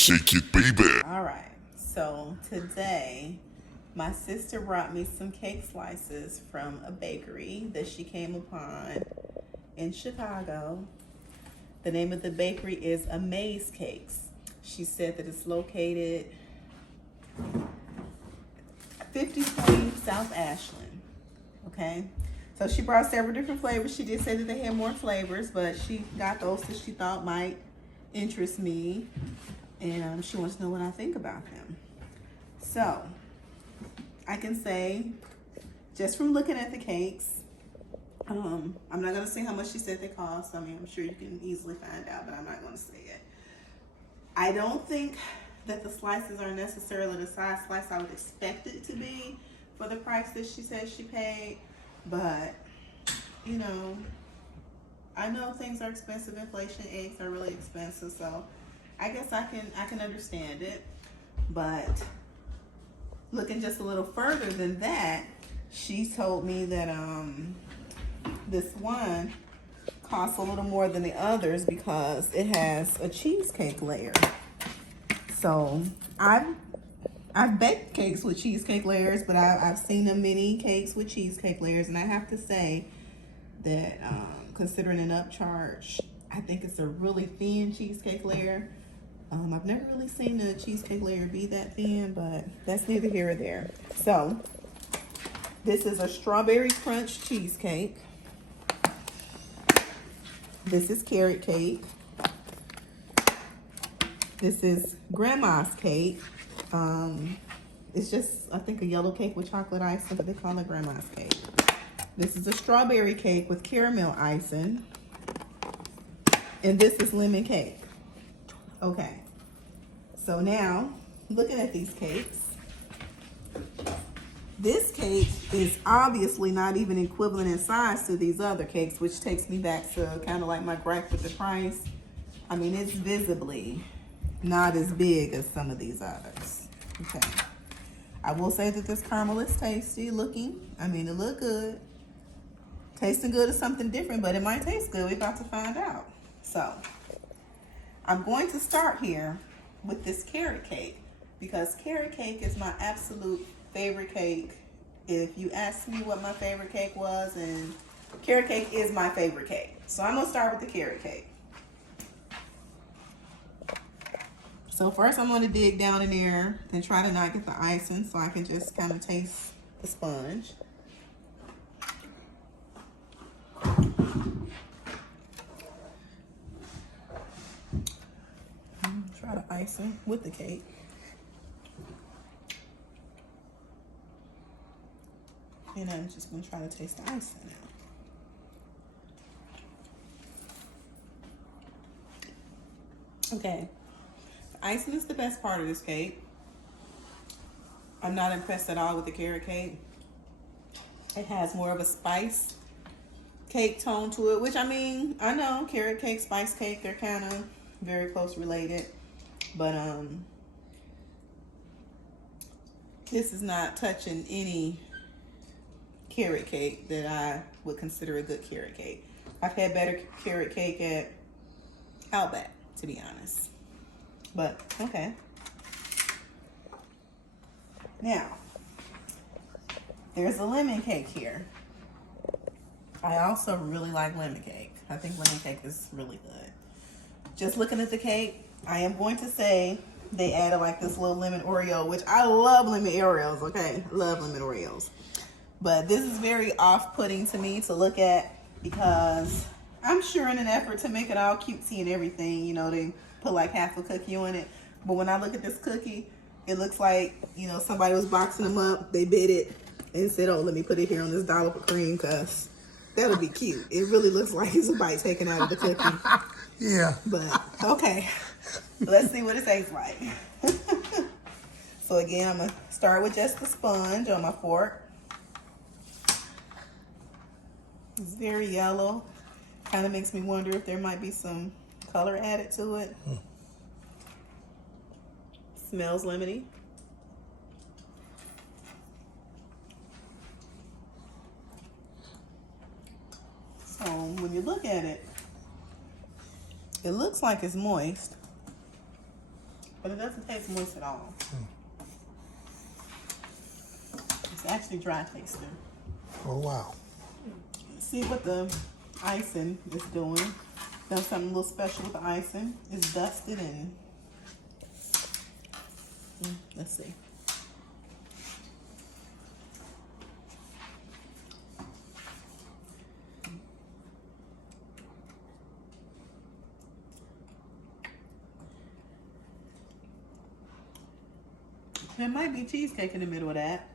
shake it, baby. All right, so today my sister brought me some cake slices from a bakery that she came upon in Chicago. The name of the bakery is Amaze Cakes. She said that it's located 5020 South Ashland. Okay, so she brought several different flavors. She did say that they had more flavors, but she got those that she thought might interest me, and she wants to know what I think about them. So I can say, just from looking at the cakes, I'm not gonna say how much she said they cost. I mean, I'm sure you can easily find out, but I'm not gonna say it. I don't think that the slices are necessarily the size slice I would expect it to be for the price that she said she paid, but you know, I know things are expensive. Inflation, eggs are really expensive, so I guess I can understand it. But looking just a little further than that, she told me that this one costs a little more than the others because it has a cheesecake layer. So I've baked cakes with cheesecake layers, but I've seen a mini cakes with cheesecake layers, and I have to say that considering an upcharge, I think it's a really thin cheesecake layer. I've never really seen the cheesecake layer be that thin, but that's neither here or there. So this is a strawberry crunch cheesecake. This is carrot cake. This is grandma's cake. It's just, I think, a yellow cake with chocolate icing, but they call it grandma's cake. This is a strawberry cake with caramel icing. And this is lemon cake. Okay. So now, looking at these cakes, this cake is obviously not even equivalent in size to these other cakes, which takes me back to kind of like my gripe with the price. I mean, it's visibly not as big as some of these others. Okay. I will say that this caramel is tasty looking. I mean, it look good. Tasting good is something different, but it might taste good. We're about to find out. So I'm going to start here with this carrot cake because carrot cake is my absolute favorite cake. If you ask me what my favorite cake was, and carrot cake is my favorite cake. So I'm gonna start with the carrot cake. So first I'm gonna dig down in there and try to not get the icing so I can just kind of taste the sponge. Try the icing with the cake. And I'm just gonna try to taste the icing now. Okay, the icing is the best part of this cake. I'm not impressed at all with the carrot cake. It has more of a spice cake tone to it, which, I mean, I know carrot cake, spice cake, they're kind of very close related, but this is not touching any carrot cake that I would consider a good carrot cake. I've had better carrot cake at Outback, to be honest. But okay. Now, there's a lemon cake here. I also really like lemon cake. I think lemon cake is really good. Just looking at the cake, I am going to say they added like this little lemon Oreo, which I love lemon Oreos, okay? Love lemon Oreos. But this is very off-putting to me to look at because I'm sure in an effort to make it all cutesy and everything, you know, they put like half a cookie on it. But when I look at this cookie, it looks like, you know, somebody was boxing them up, they bit it and said, oh, let me put it here on this dollop of cream because that'll be cute. It really looks like it's a bite taken out of the cookie. Yeah. But, okay, let's see what it tastes like. So again, I'm gonna start with just the sponge on my fork. It's very yellow. Kind of makes me wonder if there might be some color added to it. Smells lemony. So when you look at it, it looks like it's moist. but it doesn't taste moist at all. It's actually dry tasting. Oh, wow. See what the icing is doing. Done something a little special with the icing. It's dusted and let's see. There might be cheesecake in the middle of that.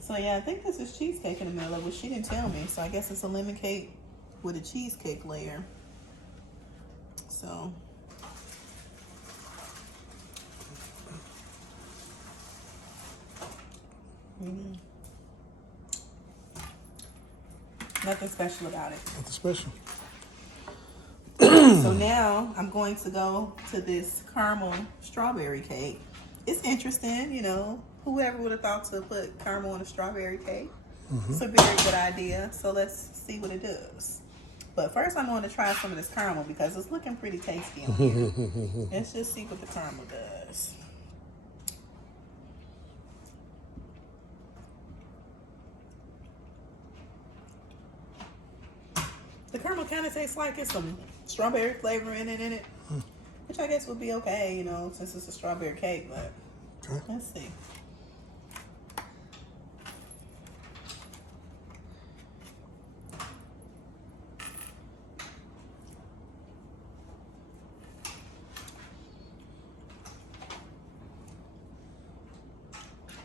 So yeah, I think this is cheesecake in the middle of it. She didn't tell me, so I guess it's a lemon cake with a cheesecake layer. So nothing special about it. Nothing special. So now I'm going to go to this caramel strawberry cake. It's interesting, you know. Whoever would have thought to put caramel on a strawberry cake? It's a very good idea. So let's see what it does. But first I'm going to try some of this caramel because it's looking pretty tasty on here. Let's just see what the caramel does. The caramel kind of tastes like it's some strawberry flavor in it, which I guess would be okay, you know, since it's a strawberry cake, but let's see.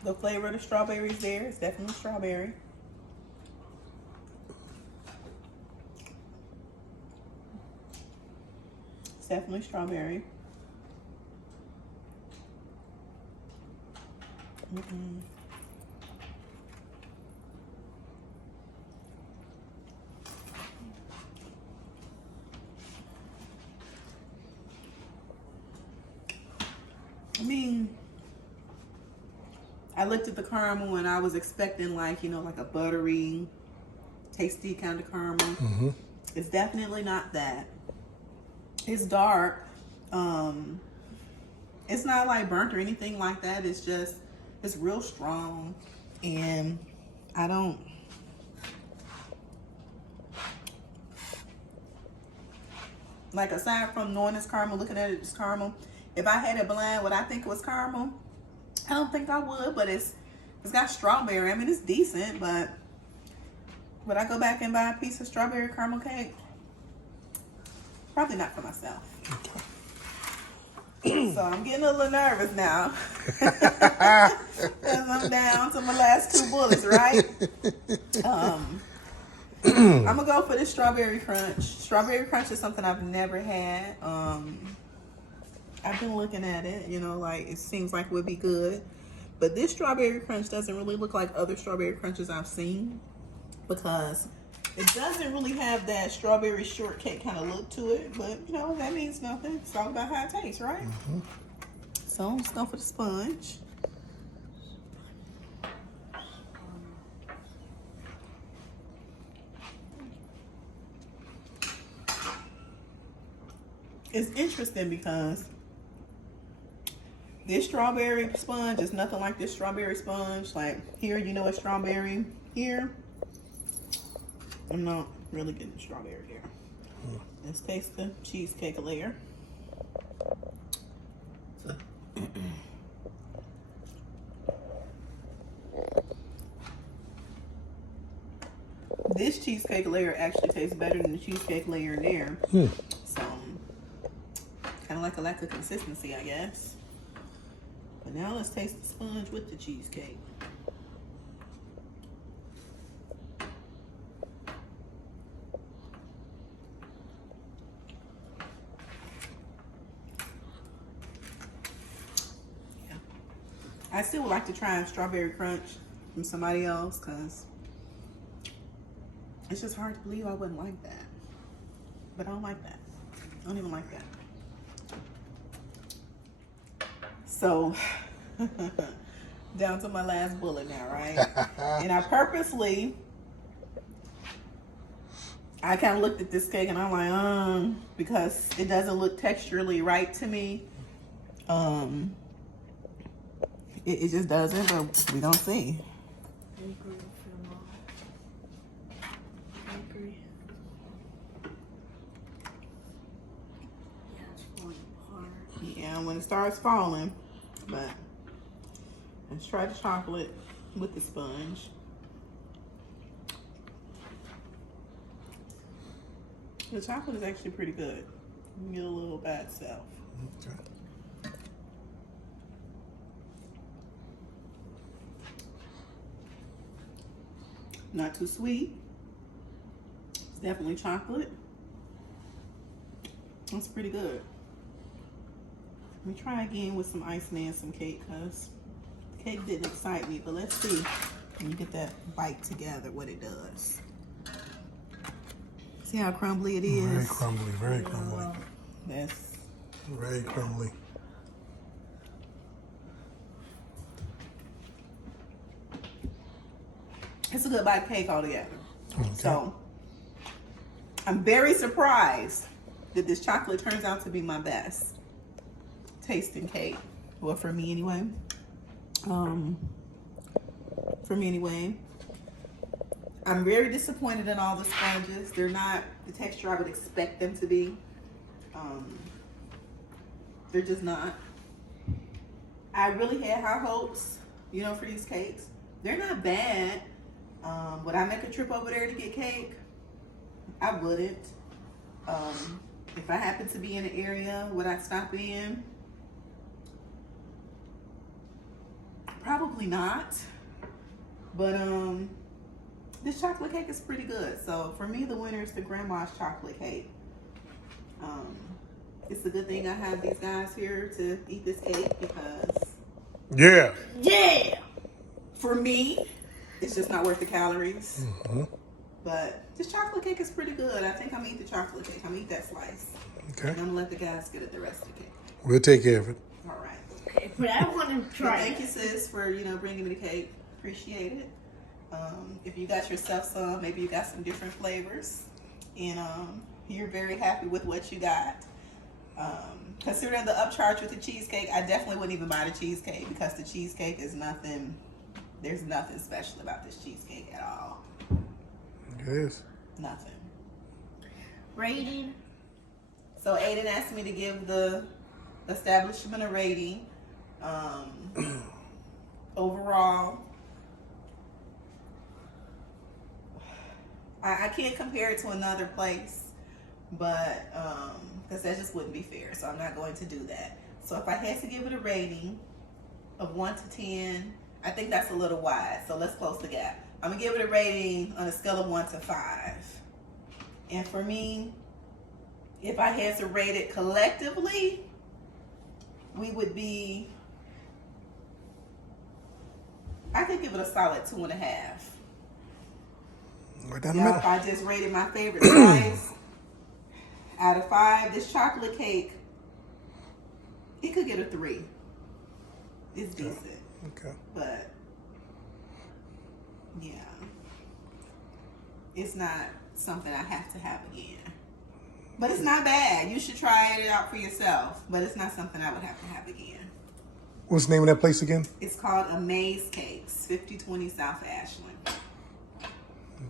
The flavor of the strawberry is there. It's definitely strawberry. It's definitely strawberry. I mean, I looked at the caramel and I was expecting like, you know, like a buttery, tasty kind of caramel. It's definitely not that. It's dark. It's not like burnt or anything like that. It's just, it's real strong. And I don't, like aside from knowing it's caramel, looking at it, it's caramel. If I had it blind, would I think it was caramel? I don't think I would, but it's got strawberry. I mean, it's decent, but would I go back and buy a piece of strawberry caramel cake? Probably not for myself. So I'm getting a little nervous now. Because I'm down to my last 2 bullets, right? I'm going to go for this strawberry crunch. Strawberry crunch is something I've never had. I've been looking at it, you know, like it seems like it would be good. But this strawberry crunch doesn't really look like other strawberry crunches I've seen, because it doesn't really have that strawberry shortcake kind of look to it. But, you know, that means nothing. It's all about how it tastes, right? So let's go for the sponge. It's interesting because this strawberry sponge is nothing like this strawberry sponge. Like here, you know, it's strawberry. Here, I'm not really getting strawberry here. Let's taste the cheesecake layer. This cheesecake layer actually tastes better than the cheesecake layer there. So, kind of like a lack of consistency, I guess. But now let's taste the sponge with the cheesecake. Yeah. I still would like to try a strawberry crunch from somebody else, because it's just hard to believe I wouldn't like that. But I don't like that. I don't even like that. So, down to my last bullet now, right? And I purposely I kind of looked at this cake and I'm like, because it doesn't look texturally right to me. It just doesn't, but we don't see. Yeah, when it starts falling, but let's try the chocolate with the sponge. The chocolate is actually pretty good. You get a little bad self. Okay. Not too sweet. It's definitely chocolate. It's pretty good. Let me try again with some icing and some cake, because the cake didn't excite me, but let's see when you get that bite together what it does. See how crumbly it is? Very crumbly, very crumbly. Yes. Very crumbly. It's a good bite of cake altogether. Okay. So I'm very surprised that this chocolate turns out to be my best tasting cake. Well, for me anyway. I'm very disappointed in all the sponges. They're not the texture I would expect them to be. They're just not. I really had high hopes, you know, for these cakes. They're not bad. Would I make a trip over there to get cake? I wouldn't. If I happen to be in an area, would I stop in? Probably not. But this chocolate cake is pretty good. So for me, the winner is the grandma's chocolate cake. It's a good thing I have these guys here to eat this cake, because Yeah. for me, it's just not worth the calories. Mm-hmm. But this chocolate cake is pretty good. I think I'm gonna eat the chocolate cake. I'm gonna eat that slice. Okay. And I'm gonna let the guys get at the rest of the cake. We'll take care of it. All right. But I want to Well, try thank it. you, sis, for bringing me the cake. Appreciate it. If you got yourself some, maybe you got some different flavors, and you're very happy with what you got. Considering the upcharge with the cheesecake, I definitely wouldn't even buy the cheesecake, because the cheesecake is nothing. There's nothing special about this cheesecake at all. It is. Nothing. Rating? So Aiden asked me to give the establishment a rating. Overall, I can't compare it to another place, but because that just wouldn't be fair. So I'm not going to do that. So if I had to give it a rating of 1 to 10, I think that's a little wide. So let's close the gap. I'm gonna give it a rating on a scale of 1 to 5. And for me, if I had to rate it collectively, we would be, I could give it a solid 2.5. Right down the Now, middle. if I just rated my favorite slice out of 5, this chocolate cake, it could get a 3. It's decent. Okay. But yeah, it's not something I have to have again. But it's not bad. You should try it out for yourself. But it's not something I would have to have again. What's the name of that place again? It's called Amaze Cakes, 5020 South Ashland.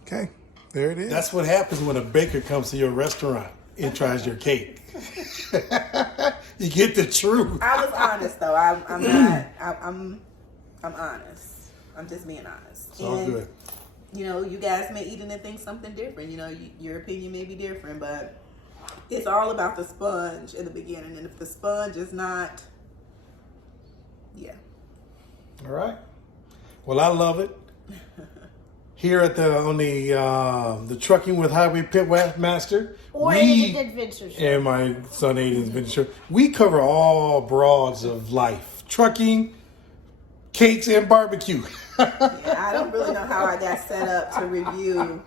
Okay. There it is. That's what happens when a baker comes to your restaurant and tries your cake. You get the truth. I was honest though. I'm not. I'm honest. I'm just being honest. It's all good. You know, you guys may eat it and think something different. You know, your opinion may be different, but it's all about the sponge in the beginning. And if the sponge is not, yeah. All right. Well, I love it. Here at the Trucking with Highway Pit Master, Or Aiden's Adventure Show. and my son Aiden's Adventure Show, we cover all broads of life: trucking, cakes, and barbecue. Yeah, I don't really know how I got set up to review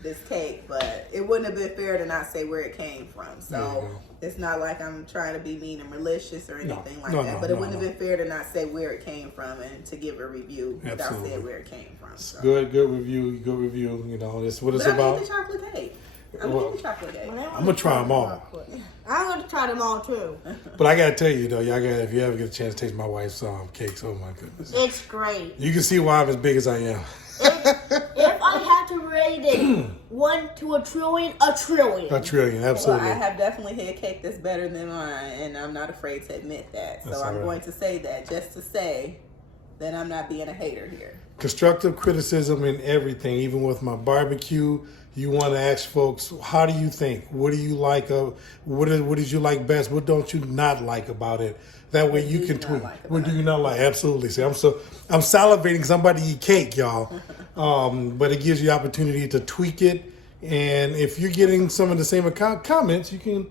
this cake, but it wouldn't have been fair to not say where it came from. There you So go. it's not like I'm trying to be mean and malicious or anything like No, that. no, But it no, wouldn't no. have been fair to not say where it came from and to give a review without Absolutely. saying where it came from. So. Good review. Good review. You know, that's what it's But I about. made the chocolate cake. I'm Well, eating chocolate cake. I'm gonna try them all. I'm going to try them all too. But I gotta tell you though, y'all got if you ever get a chance to taste my wife's cakes, oh my goodness. It's great. You can see why I'm as big as I am. If I had to rate it 1 to a trillion, a trillion. A trillion, Well, absolutely. I have definitely had cake that's better than mine, and I'm not afraid to admit that. So That's I'm all right. going to say that just to say that I'm not being a hater here. Constructive criticism in everything, even with my barbecue. You want to ask folks, how do you think? What do you like? What did you like best? What don't you not like about it? That way you do can you not tweak. like What about do you not like? Absolutely. See, I'm salivating because I'm about to eat cake, y'all. But it gives you opportunity to tweak it, and if you're getting some of the same comments, you can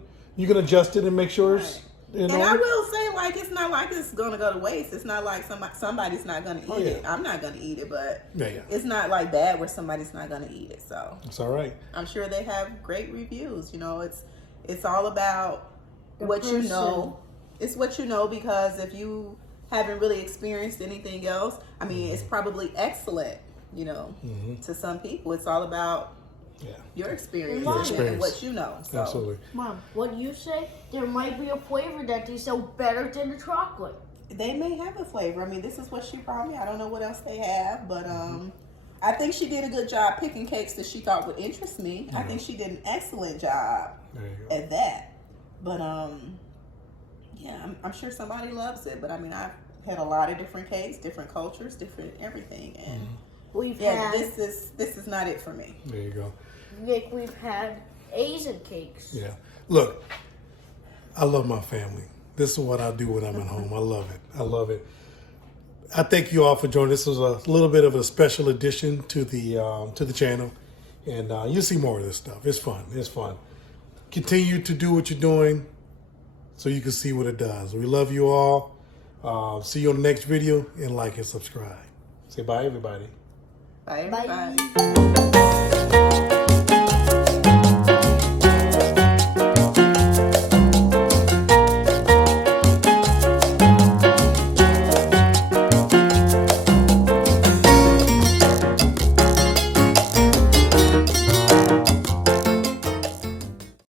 adjust it and make sure it's. And I will say, like, it's not like it's gonna go to waste. It's not like somebody's not gonna eat it. I'm not gonna eat it, but Yeah. it's not like bad where somebody's not gonna eat it. So It's all right. I'm sure they have great reviews. You know, it's all about what you know. It's what you know, because if you haven't really experienced anything else, I mean, it's probably excellent. You know, to some people, it's all about Yeah. your experience, Your and experience. what you know. So. Absolutely. Mom, what you say? There might be a flavor that they sell better than the chocolate. They may have a flavor. I mean, this is what she brought me. I don't know what else they have, but I think she did a good job picking cakes that she thought would interest me. I think she did an excellent job There you go. at that. But yeah, I'm sure somebody loves it. But I mean, I've had a lot of different cakes, different cultures, different everything, and We've yeah, had this is not it for me. There you go. Nick, we've had Asian cakes. Yeah. Look, I love my family. This is what I do when I'm at home. I love it. I love it. I thank you all for joining. This was a little bit of a special addition to the channel, and you'll see more of this stuff. It's fun. It's fun. Continue to do what you're doing, so you can see what it does. We love you all. See you on the next video, and like and subscribe. Say bye, everybody. Bye, Bye. everybody.